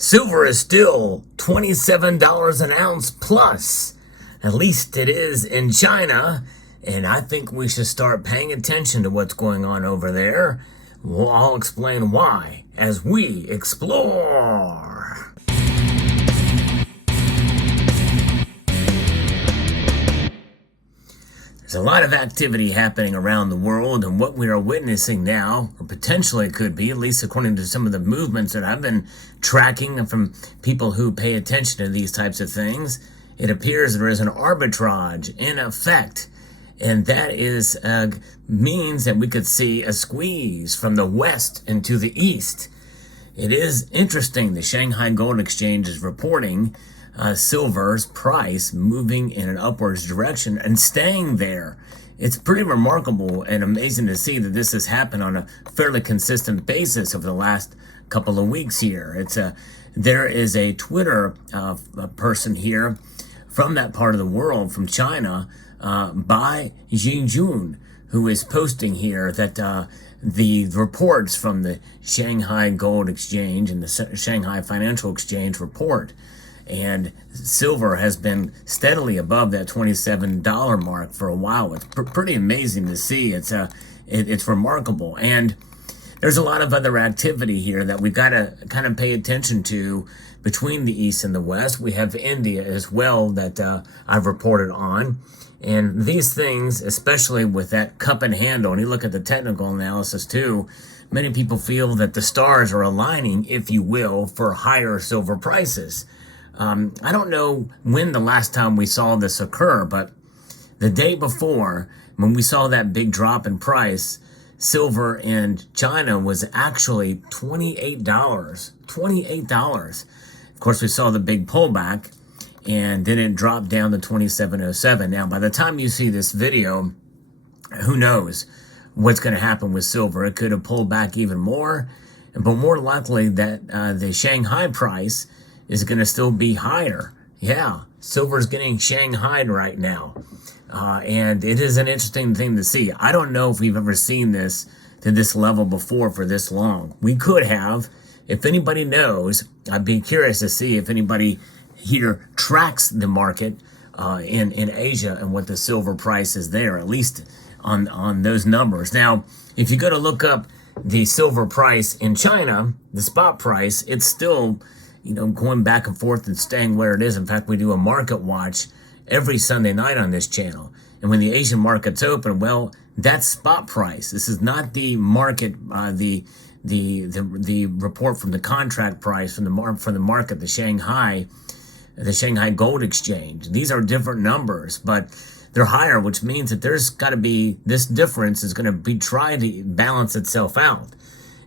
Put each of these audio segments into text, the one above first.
Silver is still $27 an ounce plus. At least it is in China. And I think we should start paying attention to what's going on over there. I'll explain why as we explore. There's a lot of activity happening around the world, and what we are witnessing now, or potentially could be, at least according to some of the movements that I've been tracking from people who pay attention to these types of things, it appears there is an arbitrage in effect, and that is means that we could see a squeeze from the west into the east. It is interesting. The Shanghai Gold Exchange is reporting silver's price moving in an upwards direction and staying there. It's pretty remarkable and amazing to see that this has happened on a fairly consistent basis over the last couple of weeks here. There is a Twitter person here from that part of the world, from China, by Jinjun, who is posting here that the reports from the Shanghai Gold Exchange and the Shanghai Financial Exchange report. And silver has been steadily above that $27 mark for a while. It's pretty amazing to see. It's remarkable. And there's a lot of other activity here that we've got to kind of pay attention to between the East and the West. We have India as well that I've reported on. And these things, especially with that cup and handle, and you look at the technical analysis too, many people feel that the stars are aligning, if you will, for higher silver prices. I don't know when the last time we saw this occur, but the day before, when we saw that big drop in price, silver in China was actually $28. $28. Of course, we saw the big pullback, and then it dropped down to $27.07. Now, by the time you see this video, who knows what's going to happen with silver? It could have pulled back even more, but more likely that the Shanghai price is going to still be higher. Yeah, silver is getting shanghaied right now. And it is an interesting thing to see. I don't know if we've ever seen this to this level before for this long. We could have. If anybody knows, I'd be curious to see if anybody here tracks the market in Asia and what the silver price is there, at least on those numbers. Now, if you go to look up the silver price in China, the spot price, it's still going back and forth and staying where it is. In fact, we do a market watch every Sunday night on this channel. And when the Asian markets open, well, that's spot price. This is not the market, the report from the contract price from the market, the Shanghai Gold Exchange. These are different numbers, but they're higher, which means that there's got to be, this difference is going to be trying to balance itself out.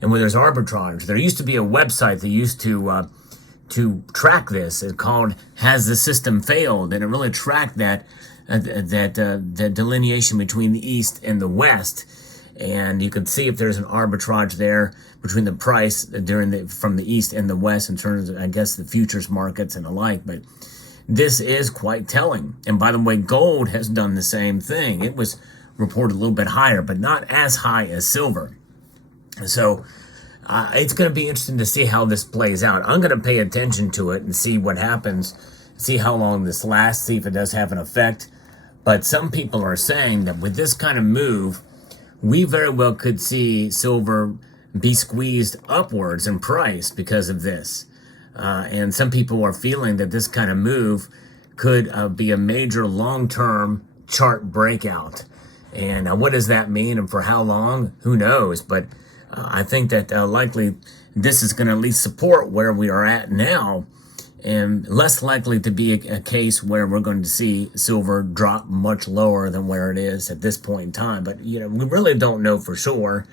And where there's arbitrage, there used to be a website that used to track this. It's called Has the System Failed? And it really tracked that delineation between the East and the West. And you can see if there's an arbitrage there between the price from the East and the West in terms of, I guess, the futures markets and the like. But this is quite telling. And by the way, gold has done the same thing. It was reported a little bit higher, but not as high as silver. So it's going to be interesting to see how this plays out. I'm going to pay attention to it and see what happens, see how long this lasts, see if it does have an effect. But some people are saying that with this kind of move, we very well could see silver be squeezed upwards in price because of this. And some people are feeling that this kind of move could be a major long-term chart breakout. And what does that mean and for how long? Who knows? But I think that likely this is going to at least support where we are at now, and less likely to be a case where we're going to see silver drop much lower than where it is at this point in time. But, we really don't know for sure.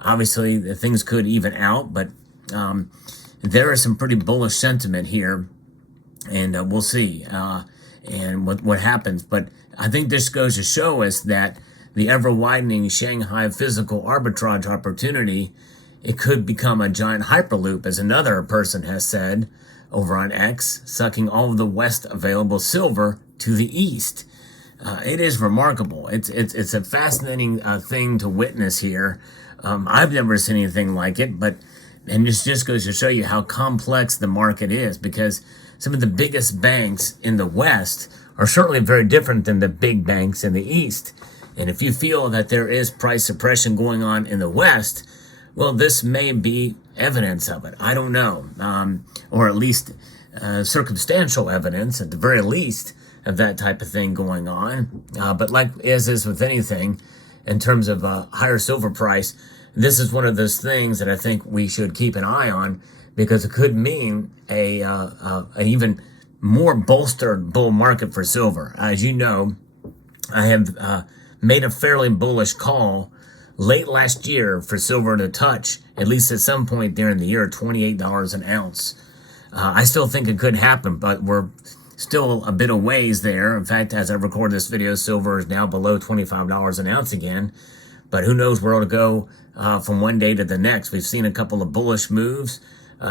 Obviously, the things could even out, but there is some pretty bullish sentiment here, and we'll see and what happens. But I think this goes to show us that the ever-widening Shanghai physical arbitrage opportunity, it could become a giant hyperloop, as another person has said over on X, sucking all of the West available silver to the East. It is remarkable. It's a fascinating thing to witness here. I've never seen anything like it, but And this just goes to show you how complex the market is, because some of the biggest banks in the West are certainly very different than the big banks in the East. And if you feel that there is price suppression going on in the West, well, this may be evidence of it. I don't know. Or at least circumstantial evidence, at the very least, of that type of thing going on. But like as is with anything, in terms of higher silver price, this is one of those things that I think we should keep an eye on, because it could mean an even more bolstered bull market for silver. As you know, I have made a fairly bullish call late last year for silver to touch, at least at some point during the year, $28 an ounce. I still think it could happen, but we're still a bit of ways there. In fact, as I record this video, silver is now below $25 an ounce again. But who knows where it'll go from one day to the next. We've seen a couple of bullish moves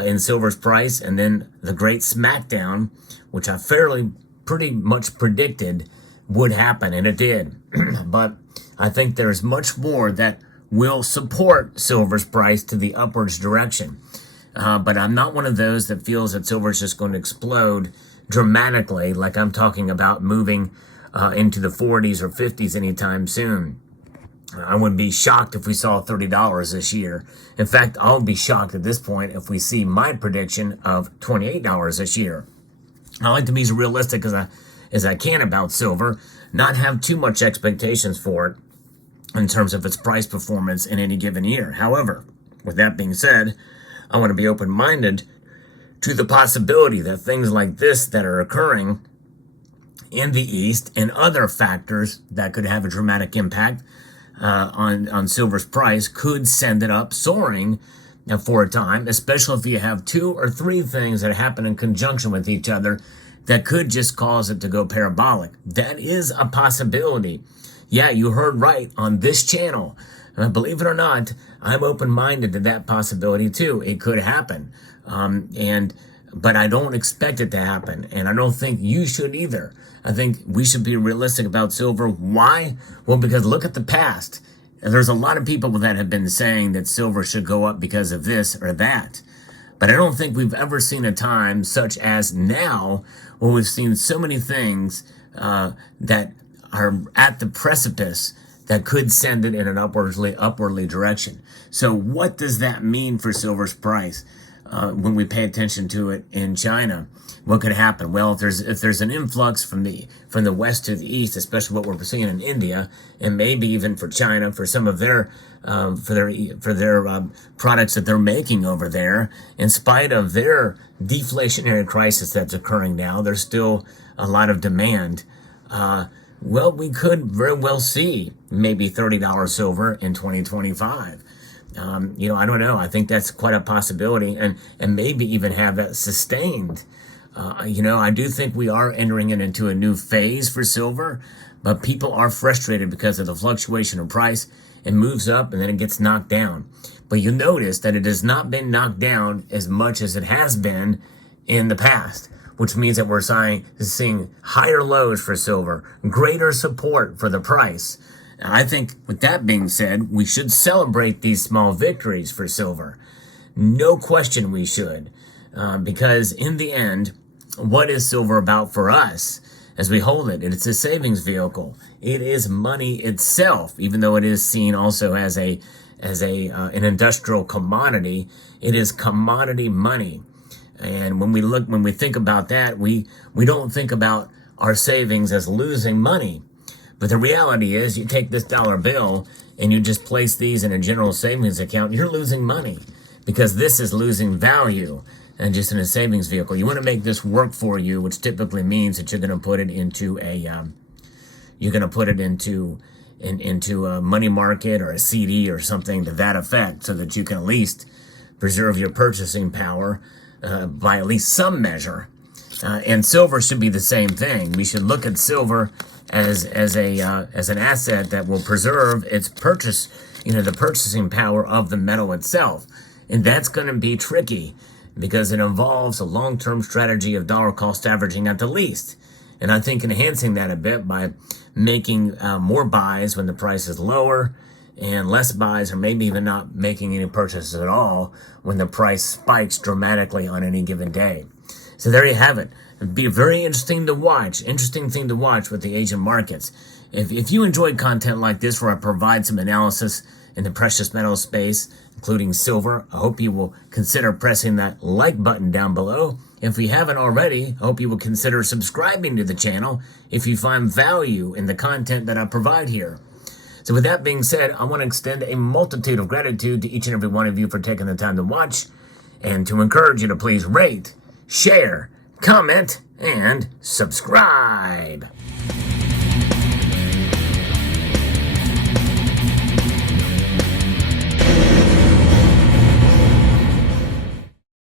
in silver's price, and then the great smackdown, which I pretty much predicted would happen, and it did. But I think there's much more that will support silver's price to the upwards direction. But I'm not one of those that feels that silver is just going to explode dramatically, like I'm talking about moving into the 40s or 50s anytime soon. I would be shocked if we saw $30 this year. In fact, I'll be shocked at this point if we see my prediction of $28 this year. I like to be as realistic as I can about silver, not have too much expectations for it in terms of its price performance in any given year. However, with that being said, I want to be open-minded to the possibility that things like this that are occurring in the East and other factors that could have a dramatic impact on silver's price could send it up soaring for a time, especially if you have 2 or 3 things that happen in conjunction with each other that could just cause it to go parabolic. That is a possibility. Yeah, you heard right on this channel. Believe it or not, I'm open-minded to that possibility too. It could happen. But I don't expect it to happen, and I don't think you should either. I think we should be realistic about silver. Why? Well, because look at the past. There's a lot of people that have been saying that silver should go up because of this or that. But I don't think we've ever seen a time such as now where we've seen so many things that are at the precipice that could send it in an upwardly direction. So what does that mean for silver's price when we pay attention to it in China? What could happen? Well, if there's an influx from the west to the east, especially what we're seeing in India, and maybe even for China, for some of their products that they're making over there, in spite of their deflationary crisis that's occurring now, there's still a lot of demand. Well, we could very well see maybe $30 silver in 2025. I don't know. I think that's quite a possibility, and maybe even have that sustained. I do think we are entering into a new phase for silver, but people are frustrated because of the fluctuation of price. It moves up and then it gets knocked down. But you'll notice that it has not been knocked down as much as it has been in the past, which means that we're seeing higher lows for silver, greater support for the price. I think with that being said, we should celebrate these small victories for silver. No question we should, because in the end, what is silver about for us as we hold it? It's a savings vehicle. It is money itself, even though it is seen also as an industrial commodity. It is commodity money. And when we think about that, we don't think about our savings as losing money. But the reality is, you take this dollar bill and you just place these in a general savings account, you're losing money, because this is losing value and just in a savings vehicle. You want to make this work for you, which typically means that you're going to put it into a money market or a CD or something to that effect, so that you can at least preserve your purchasing power by at least some measure. And silver should be the same thing. We should look at silver as an asset that will preserve its the purchasing power of the metal itself. And that's going to be tricky, because it involves a long-term strategy of dollar cost averaging at the least. And I think enhancing that a bit by making more buys when the price is lower, and less buys, or maybe even not making any purchases at all when the price spikes dramatically on any given day. So there you have it. It'd be very interesting thing to watch with the Asian markets. If you enjoyed content like this where I provide some analysis in the precious metal space, including silver, I hope you will consider pressing that like button down below. If you haven't already, I hope you will consider subscribing to the channel if you find value in the content that I provide here. So with that being said, I want to extend a multitude of gratitude to each and every one of you for taking the time to watch, and to encourage you to please rate, share, comment, and subscribe.